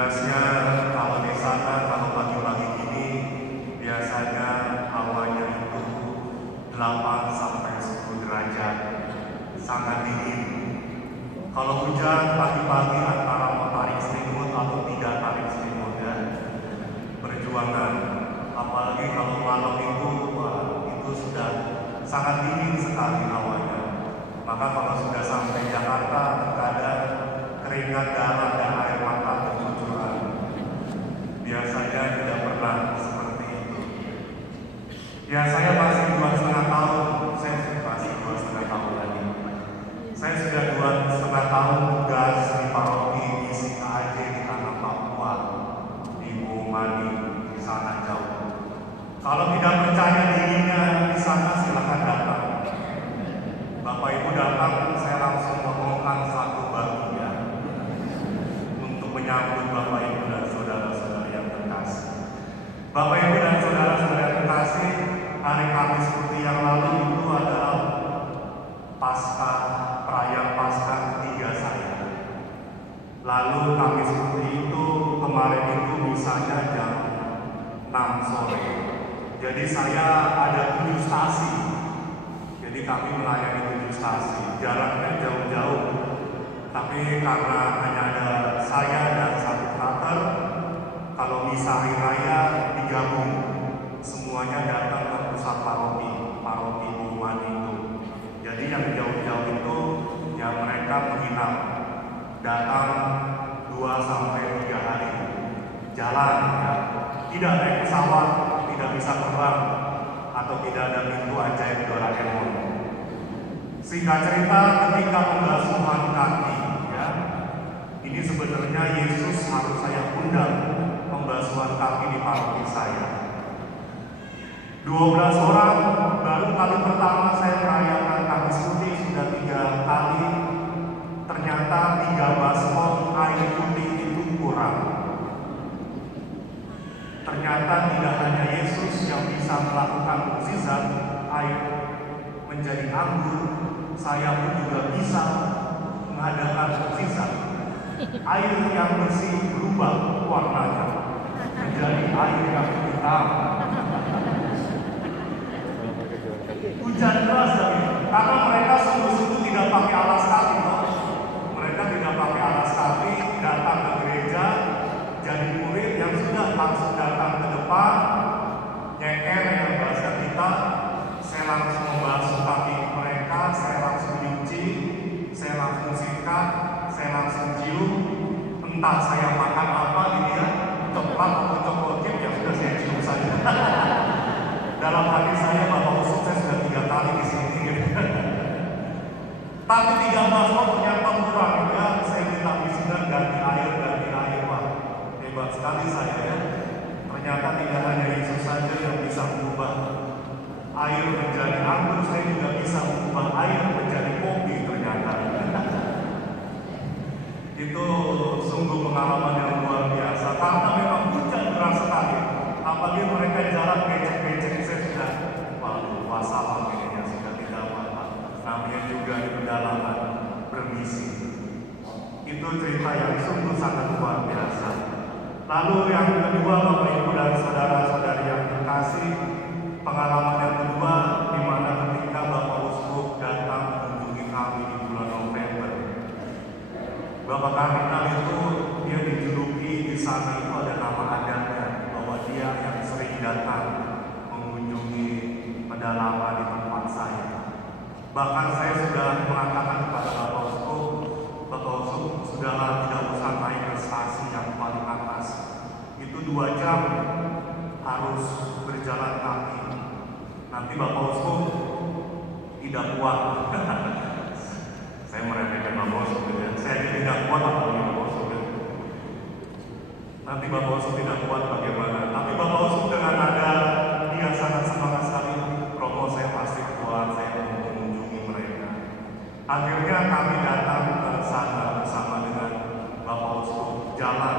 Tugasnya kalau di sana, kalau pagi-pagi gini, biasanya hawanya itu 8 sampai 10 derajat, sangat dingin. Kalau hujan pagi-pagi antara mau tarik selimut atau tidak tarik selimut ya, perjuangan. Apalagi kalau malam itu, wah, itu sudah sangat dingin sekali hawanya. Maka kalau sudah sampai Jakarta, terkadang keringat darah dan air mata bercucuran. Biasanya tidak pernah seperti itu. Ya, saya masih 2,5 tahun. Saya masih 2,5 tahun lagi. Saya sudah 2,5 tahun tugas di paroki di SIKAJ di tanah Papua, di Bumani, di sana jauh. Kalau tidak percaya dirinya di sana, silakan datang. Bapak Ibu datang, saya langsung memotong satu bagian untuk menyambut Bapak Ibu dan saudara-saudara yang terkasih. Bapak Ibu dan saudara-saudara yang terkasih, hari Kamis seperti yang lalu itu adalah perayaan Paskah ketiga saya. Lalu Kamis seperti itu kemarin itu misalnya jam 6 sore. Jadi saya ada 7 stasi. Jadi kami melayani 7 stasi, jaraknya jauh-jauh. Tapi karena hanya ada saya dan satu frater, kalau misa hari raya digabung, semuanya datang ke pusat paroki Bumani itu. Jadi yang jauh-jauh itu, ya mereka menginap, datang 2 sampai 3 hari, jalan ya, tidak naik pesawat, tidak bisa terbang, atau tidak ada pintu ajaib Doraemon. Singkat cerita, ketika pembasuhan kaki, ya, ini sebenarnya Yesus harus saya undang pembasuhan kaki di paroki saya. 12 orang, baru kali pertama saya merayakan Kamis Putih sudah 3 kali. Ternyata 3 baskom air putih itu kurang. Ternyata tidak hanya Yesus yang bisa melakukan mukjizat air menjadi anggur, saya pun juga bisa mengadakan mukjizat. Air yang bersih berubah warnanya menjadi air yang hitam. Hujan deras lagi, karena mereka sungguh-sungguh tidak pakai alas kaki. Mereka tidak pakai alas kaki, datang ke gereja, jadi murid yang sudah langsung datang ke depan, nyeker dengan bahasa kita. Saya langsung membasuh kaki mereka, saya langsung nyuci, saya langsung sikat, saya langsung cium. Entah saya makan apa ini ya, coklat atau coklat yang sudah saya cium saja. Dalam hati saya, Bapak Usuk, saya sudah 3 kali di sini. Tapi 3 baskom ternyata kurang ya. Saya minta visitor ganti air, Wah, hebat sekali saya ya. Ternyata tidak hanya Yesus saja yang bisa mengubah air menjadi anggur, saya juga bisa mengubah air menjadi kopi ternyata. Itu sungguh pengalaman yang luar biasa, karena memang hujan deras sekali. Apalagi mereka jalan becek-becek, saya sudah, waduh, wassalam ini ya, sudah tidak apa-apa. Namanya juga di pedalaman bermisi. Itu cerita yang sungguh sangat luar biasa. Lalu yang kedua, Bapak Ibu dan saudara-saudari yang terkasih, pengalaman yang kedua di mana ketika Bapak Uskup datang mengunjungi kami di bulan November. Bapak Kardinal itu dia dijuluki di sana itu ada nama adatnya bahwa dia yang sering datang mengunjungi pedalaman di tempat saya. Bahkan saya sudah mengatakan kepada Bapak Uskup, sudahlah tidak usah naik ke stasi yang paling atas. Itu 2 jam harus berjalan kaki. Nanti Bapak Uskup tidak kuat. Saya meremehkan Bapak Uskup ya. Saya tidak kuat apalagi Bapak Uskup ya. Nanti Bapak Uskup tidak kuat bagaimana? Tapi Bapak Uskup dengan ada dia sangat semangat sekali. Romo, saya pasti kuat, saya mau mengunjungi mereka. Akhirnya kami datang ke sana bersama dengan Bapak Uskup jalan.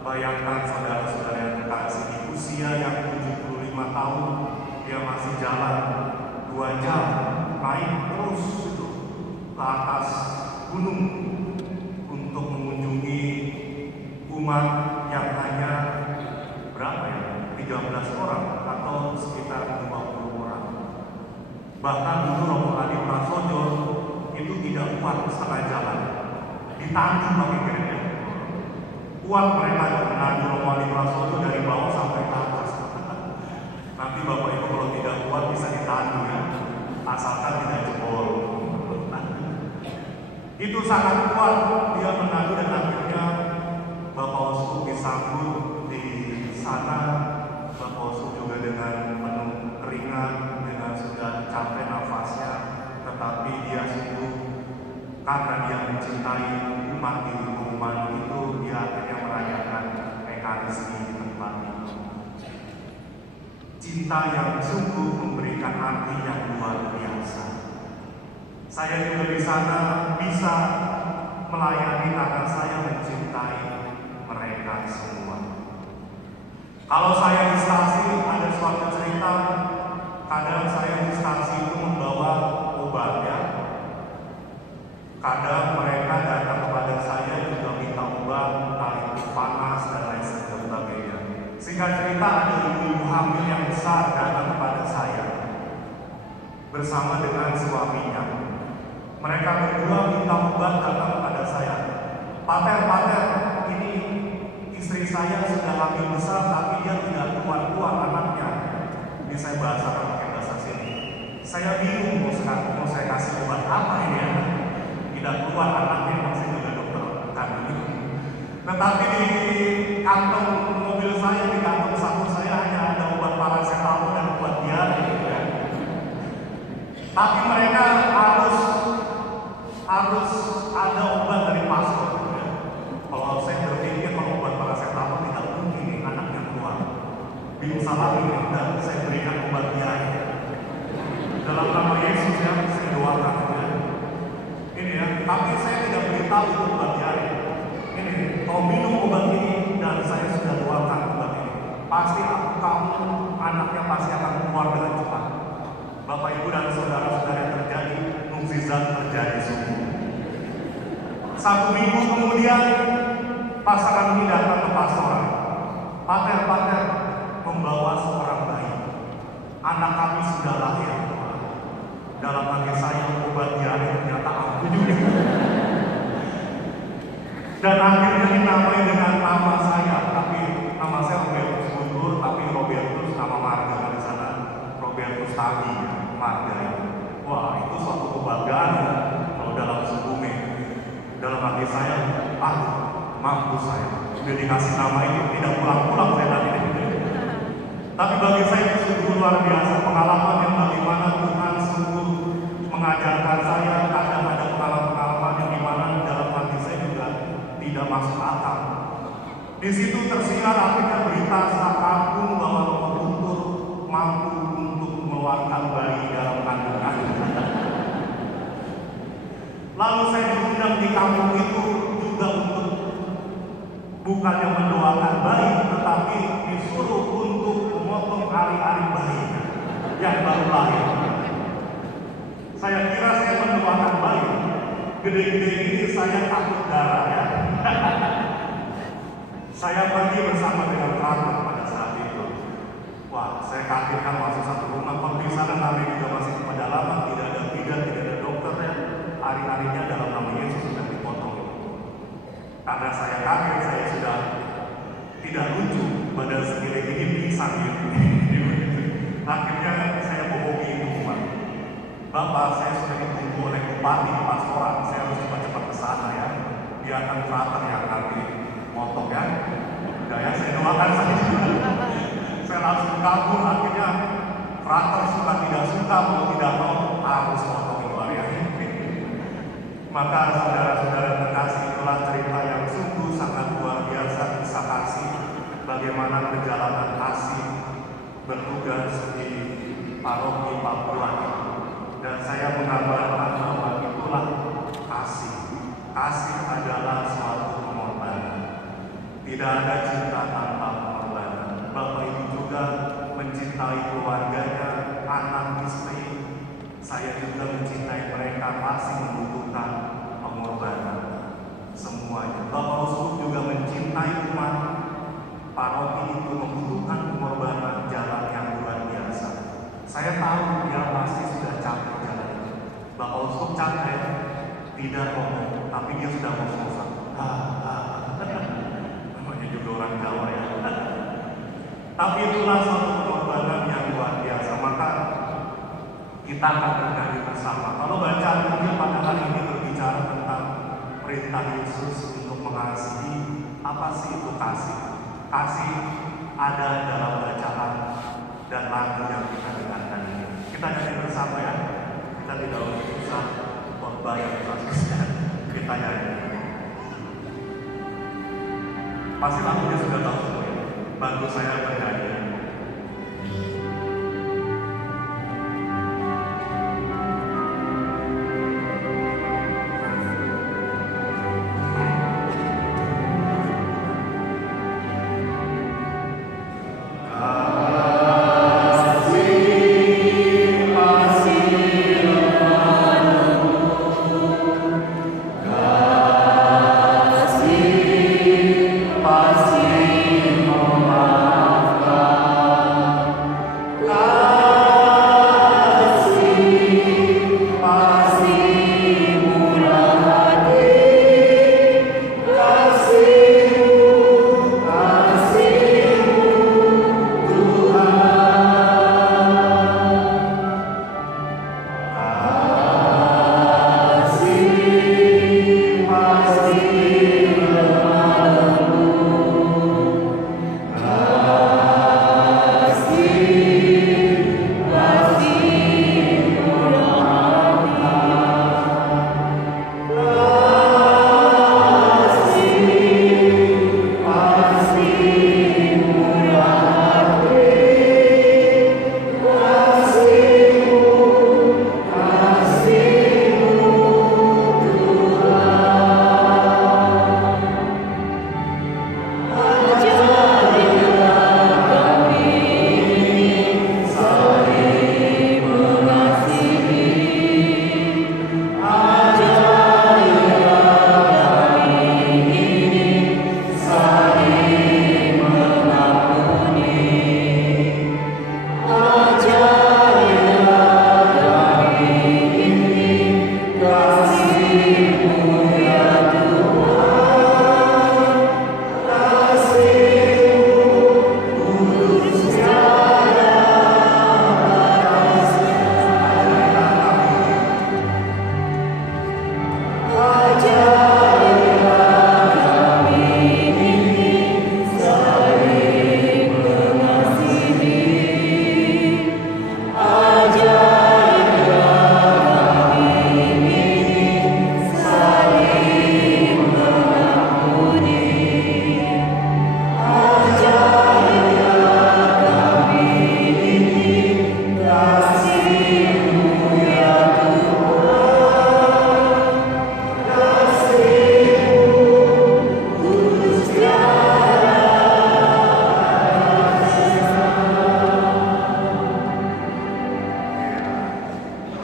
Bayangkan saudara-saudara yang terkasih, di usia yang 75 tahun dia masih jalan 2 jam naik terus itu ke atas gunung untuk mengunjungi umat umat yang hanya berapa ya, 13 orang atau sekitar 20 orang. Bahkan dulu Romo Adi Prasojo itu tidak kuat setengah jalan, ditanggung pakai gereja. Kuat mereka menandu Romo Adi Prasojo dari bawah sampai ke atas. Nanti Bapak Ibu kalau tidak kuat bisa ditandu ya, asalkan tidak jebol. Itu sangat kuat dia menandu, dan akhirnya Bapak Osku disambut di sana. Bapak Osku juga dengan penuh keringat, dengan sudah capek nafasnya, tetapi dia sungguh karena dia mencintai umat di rumah itu, dia akhirnya merayakan Ekaristi di tempat itu. Cinta yang sungguh memberikan arti yang luar biasa. Saya juga di sana bisa melayani karena saya mencintai mereka semua. Kalau saya di stasi, ada suatu cerita, kadang saya di stasi itu membawa obat ya. Kadang mereka datang kepada saya juga minta obat, entah itu panas dan lain sebagainya. Singkat cerita, ada ibu-ibu hamil yang besar datang kepada saya bersama dengan suaminya. Mereka berdua minta obat, datang kepada saya. Pater, ini istri saya sudah hamil besar, tapi dia tidak keluar anaknya. Ini saya bahasakan pakai bahasa sini. Saya bingung mau saya kasih obat apa ini ya. Tidak keluar anaknya, maksudnya juga dokter kandung. Tetapi di kantong mobil saya, di kantong saku saya hanya ada obat paracetamol dan obat diare. Ya. Tapi mereka harus ada obat dari pastor. Ya. Kalau saya berpikir kalau obat paracetamol tidak mungkin nih anaknya keluar. Bingung salah ini, dan saya berikan obat diare. Dalam nama Yesus ya, saya doakan ya. Ini ya, tapi saya tidak beritahu itu obat diare. Ini, kau minum obat ini dan saya sudah doakan obat ini. Pasti kamu anaknya pasti akan keluar dengan cepat. Bapak Ibu dan saudara-saudara yang terjadi, mukjizat terjadi sungguh. 1 minggu kemudian pasangan ini datang ke pastoran. Pater membawa seorang bayi. Anak kami sudah lahir. Dalam hati saya obat diare ternyata aku juga. Dan akhirnya dinamai dengan nama saya, tapi nama saya Robertus Guntur, tapi Robertus nama marga di sana, Robertus Tagi marga. Wah, itu suatu kebanggaan ya, kalau dalam sebumi. Dalam hati saya, mampu saya. Sudah dikasih nama itu, tidak pulang-pulang saya tadi. Tapi bagi saya itu sungguh luar biasa pengalaman yang bagaimana Tuhan sungguh mengajarkan saya. Kadang ada pengalaman-pengalaman yang dimana dalam hati saya juga tidak masuk akal. Di situ tersirat akhirnya berita Sakakung bahwa Romo Guntur mampu untuk mengeluarkan bayi dalam kandungan. Lalu saya diundang di kampung itu juga untuk bukannya mendoakan bayi, tetapi disuruh untuk memotong ari-ari bayi yang baru lahir. Saya kira saya mendoakan bayi. Gede-gede ini saya takut darah ya. Saya pergi bersama dengan frater pada saat itu. Wah, saya kagetkan masuk satu rumah pemeriksaan kami juga masih di pedalaman, tidak ada bidan, tidak ada dokter ya. Ari-arinya dalam nama Yesus sudah dipotong. Karena saya kaget, saya sudah tidak lucu, badan segini ini pingsan gitu. Akhirnya saya bohongi itu umat. Bapak, saya sudah ditunggu oleh bupati di pastoran, saya harus cepat-cepat ke sana ya. Biarkan frater yang nanti motong ya. Udah ya, saya doakan saja. Saya langsung kabur, akhirnya frater suka tidak suka, mau tidak mau harus motong itu area. Maka saudara-saudara terkasih, itulah cerita yang sungguh sangat luar biasa, kisah kasih bagaimana perjalanan kasih bertugas di paroki Papua itu. Dan saya mengabarkan bahwa itulah kasih. Kasih adalah suatu pengorbanan. Tidak ada cinta tanpa pengorbanan. Bapak Ibu juga mencintai keluarganya, anak istri. Saya juga mencintai mereka, masih membutuhkan pengorbanan. semuanya. Bapak Uskup juga mencintai umat. Paroki itu membutuhkan pengorbanan jalan yang luar biasa. Saya tahu dia pasti sudah capek jalan itu. Bapak Uskup capek, tidak ngomong, tapi dia sudah ngomong. Namanya juga orang Jawa ya. Tapi itulah suatu pengorbanan yang luar biasa. Maka kita akan berkali bersama. Kalau baca Injil pada hari ini berbicara tentang perintah Yesus untuk mengasihi, apa sih itu kasih? Kasih ada dalam bacaan dan lagu yang kita dengarkan ini. Kita nyanyi bersama ya. Kita tidak usah khotbah yang susah. Kita nyanyi. Pasti lagunya sudah tahu semua ya. Bantu saya bernyanyi.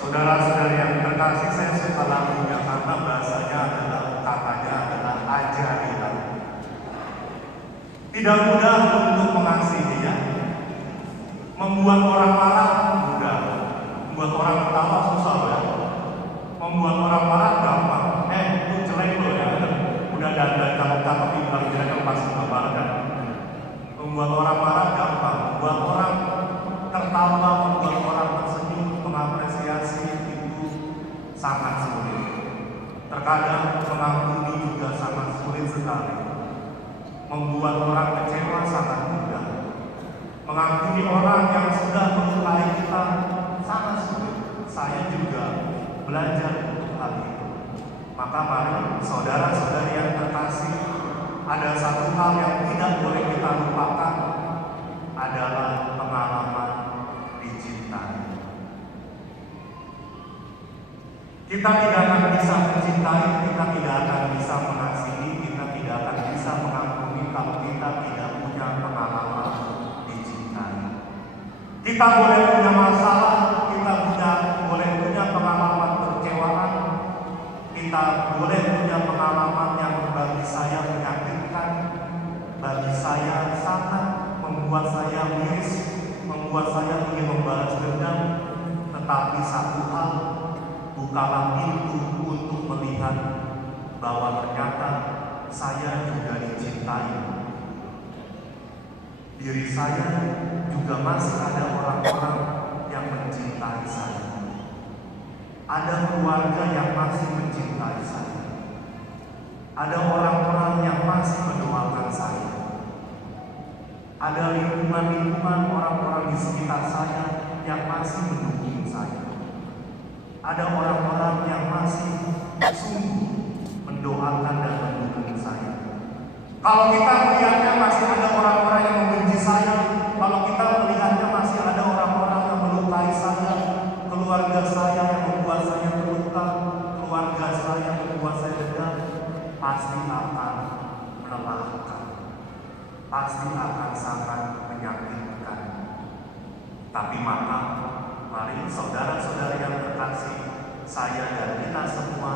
Saudara-saudari yang terkasih, saya suka lagunya karena bahasanya adalah, katanya adalah ajarilah. Tidak mudah untuk mengasihi ya. Membuat orang marah mudah, membuat orang ketawa susah ya. Membuat orang marah gampang. Lu jelek lo ya, udah dandan cakep-cakep dibilang jelek pasti nggak marah kan. Membuat orang marah gampang, membuat orang tertawa, membuat orang tersenyum, mengapresiasi itu sangat sulit. Terkadang mengampuni juga sangat sulit sekali. Membuat orang kecewa sangat mudah. Mengampuni orang yang sudah melukai kita sangat sulit. Saya juga belajar untuk hal itu. Maka mari saudara-saudari yang terkasih, ada satu hal yang tidak boleh kita lupakan, adalah pengalaman dicintai. Kita tidak akan bisa mencintai, kita tidak akan bisa mengasihi, kita tidak akan bisa mengampuni kalau kita tidak punya pengalaman dicintai. Kita boleh punya masalah, kita boleh punya pengalaman kekecewaan, kita boleh punya pengalaman yang satu hal, bukalah pintu untuk melihat bahwa ternyata saya juga dicintai. Diri saya juga masih ada orang-orang yang mencintai saya. Ada keluarga yang masih mencintai saya. Ada orang-orang yang masih mendoakan saya. Ada lingkungan-lingkungan orang-orang di sekitar saya yang masih mendukung saya. Ada orang-orang yang masih sungguh mendoakan dan mendukung saya. Kalau kita melihatnya masih ada orang-orang yang membenci saya, kalau kita melihatnya masih ada orang-orang yang melukai saya, keluarga saya yang membuat saya terluka, keluarga saya yang membuat saya dendam, pasti akan melelahkan, pasti akan sangat menyakitkan. Tapi maka, mari saudara-saudara yang terkasih, saya dan kita semua,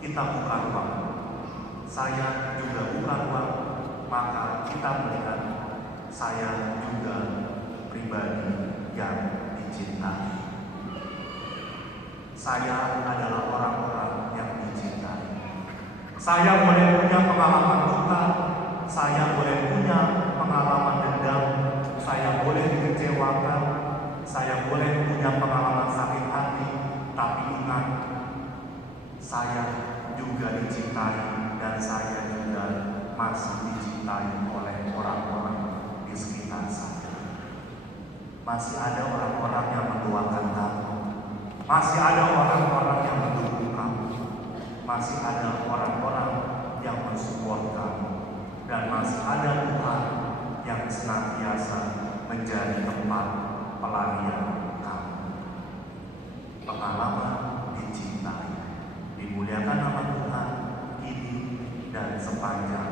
kita buka ruang. Saya juga buka ruang, maka kita melihat saya juga pribadi yang dicintai. Saya adalah orang-orang yang dicintai. Saya boleh punya pengalaman duka, saya boleh punya pengalaman dendam, saya boleh dikecewakan, saya boleh punya pengalaman sakit hati, tapi ingat, saya juga dicintai dan saya juga masih dicintai oleh orang-orang di sekitar saya. Masih ada orang-orang yang mendoakan kamu, masih ada orang-orang yang mendukung kamu, masih ada orang-orang yang mensupport kamu, dan masih ada Tuhan yang senantiasa menjadi tempat pelarian kamu. Pengalaman dicintai, dimuliakan nama Tuhan ini dan sepanjang